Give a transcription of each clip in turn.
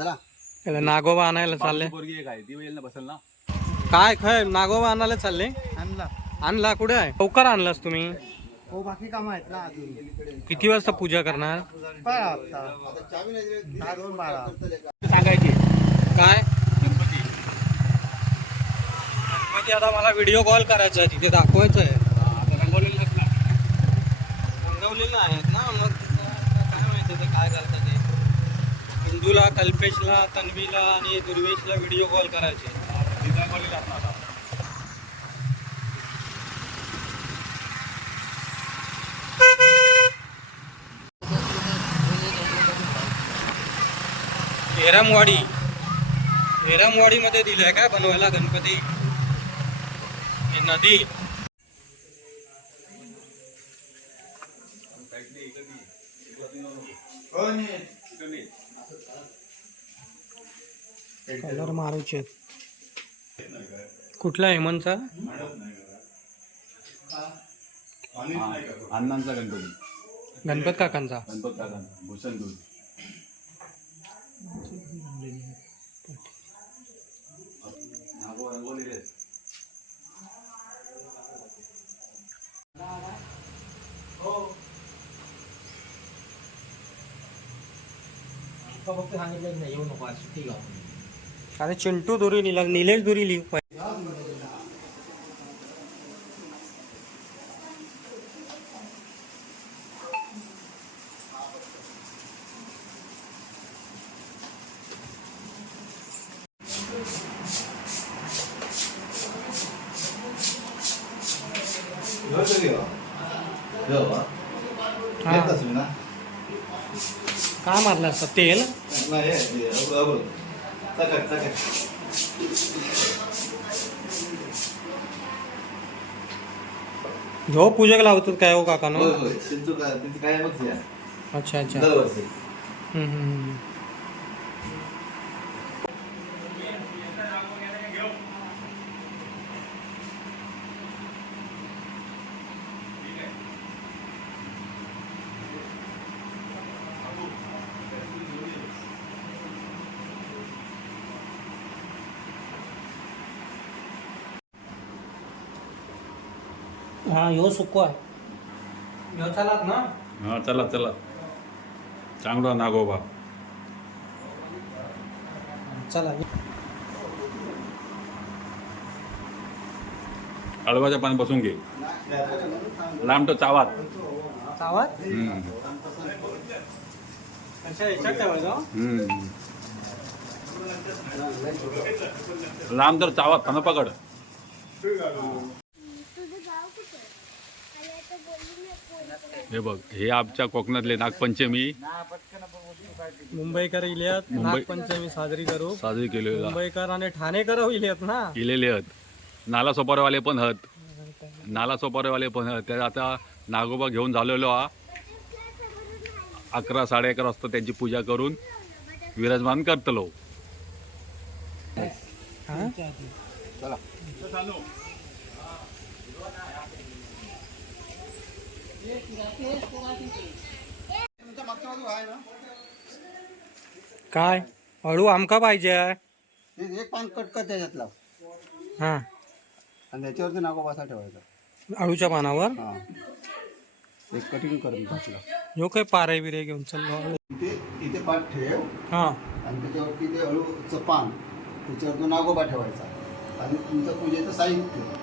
चला त्याला नागोबा आणायला चालले. पोरगी एक आहे ती वेळेला बसेल ना. काय खय नागोबा आणायला चालले? आणला आणला कुठे आहे? लवकर आणलास तुम्ही? हो बाकी काम आहेत ना अजून. किती वाजता पूजा करणार? 12 सांगायची काय गणपती आता मला व्हिडिओ कॉल करायचा आहे, तिथे दाखवायचं आहे. रंगवलेलं आहेत ना, मग काय माहिती ते काय करतात ते. हिंदूला, कल्पेशला, तन्वीला आणि दुर्वेशला व्हिडिओ कॉल करायचे. हेरामवाडीमध्ये दिलंय काय बनवायला गणपती? ही नदी कलर मारूचे. कुठला हेमंतचा? अण्णांचा गणपती, गणपत काकांचा. गणपत काकांचा भूषण दूध. फक्त सांगितलं नाही येऊ नको आज सुट्टी घ्या. अरे चिंटू दुरी लिहिला, निलेश दुरी लिहू. काय मारलं असतं तेल? जो पूजेक लावतात काय हो काका? नो अच्छा अच्छा. हा ह्यो सुको आहे. ह्यो चालत ना? हा चला चला. चांगला नागोबा. चला. अळवाच्या पाणी बसून घे. लांब तो चावात. चावत? अच्छा याच्यात ठेवायचं? लांब तर चावात खाना पकड. हे बघ, हे आमच्या कोकणातले नागपंचमी. मुंबईकर इल्यात नागपंचमी साजरी केली. मुंबईकर आणि ठाणेकर इल्यात ना, इलेले आहेत. नाला सोपारेवाले पण आहेत. त्या आता नागोबा घेऊन झालेलो हा. 11 साडे 11 वाजता त्यांची पूजा करून विराजमान करतलो. चला काय हळू आमका पाहिजे. एक पान कट कर त्याच्यातला हा, आणि त्याच्यावरती नागोबासा ठेवायचा. अळूच्या पानावर हा एक कटिंग करून टाकलं. ह्यो काय पारे बिरे घेऊन चाललो. इथे पाठ ठेव. हा, आणि त्याच्यावरती ते अळूचं पान, त्याच्यावर तो नागोबा ठेवायचा. आणि तुमचं पूजेचं साहित्य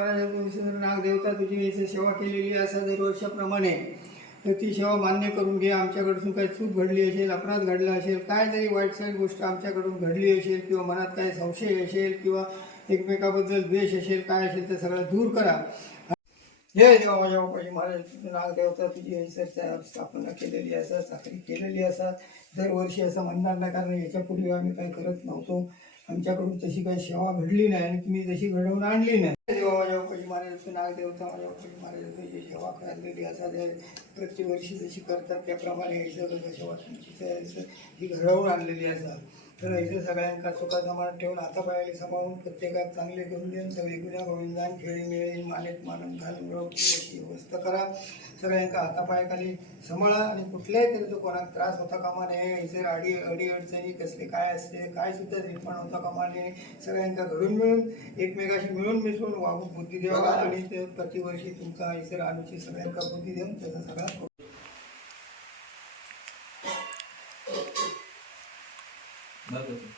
नागदेवता तुझी याची सेवा केलेली असा दरवर्षाप्रमाणे तर ती सेवा मान्य करून घे. आमच्याकडून काही चूक घडली असेल, अपराध घडला असेल, काय तरी वाईट साईट गोष्ट आमच्याकडून घडली असेल किंवा मनात काही संशय असेल किंवा एकमेकाबद्दल द्वेष असेल काय असेल ते सगळं दूर करा. जय देवा माझ्या बापाची महाराज नागदेवता तुझी याची स्थापना केलेली असा साखरी केलेली असा दरवर्षी असं म्हणणार नाही, कारण याच्यापूर्वी आम्ही काही करत नव्हतो. आमच्याकडून तशी काही सेवा घडली नाही आणि तुम्ही तशी घडवून आणली नाही. देवा माझ्या बापाची महाराज नागदेवता माझ्या बापाची महाराज तुझी सेवा करलेली असा प्रतिवर्षी जशी करतात त्याप्रमाणे याचं सेवा तुमची ही घडवून आणलेली असा. तर इथे सगळ्यांका सुखा समान ठेवून हातापायाला सांभाळून प्रत्येकात चांगले करून देऊन सगळे गुन्हा गोविंदान खेळी मिळेल मानेत मानून घालून मिळवतील अशी व्यवस्था करा. सगळ्यांका हातापायाखाली सांभाळा आणि कुठल्याही तरी तो कोणाला त्रास होता कामा नये. इथे अडचणी कसले काय असते काय सुद्धा निर्माण होता कामा नये. सगळ्यांका घडून मिळून एकमेकाशी मिळून मिसळून वागून बुद्धी द्यावा आणि ते प्रतिवर्षी तुमचा इतर अनुची सगळ्यांका बुद्धी देऊन त्याचा सगळा बरोबर.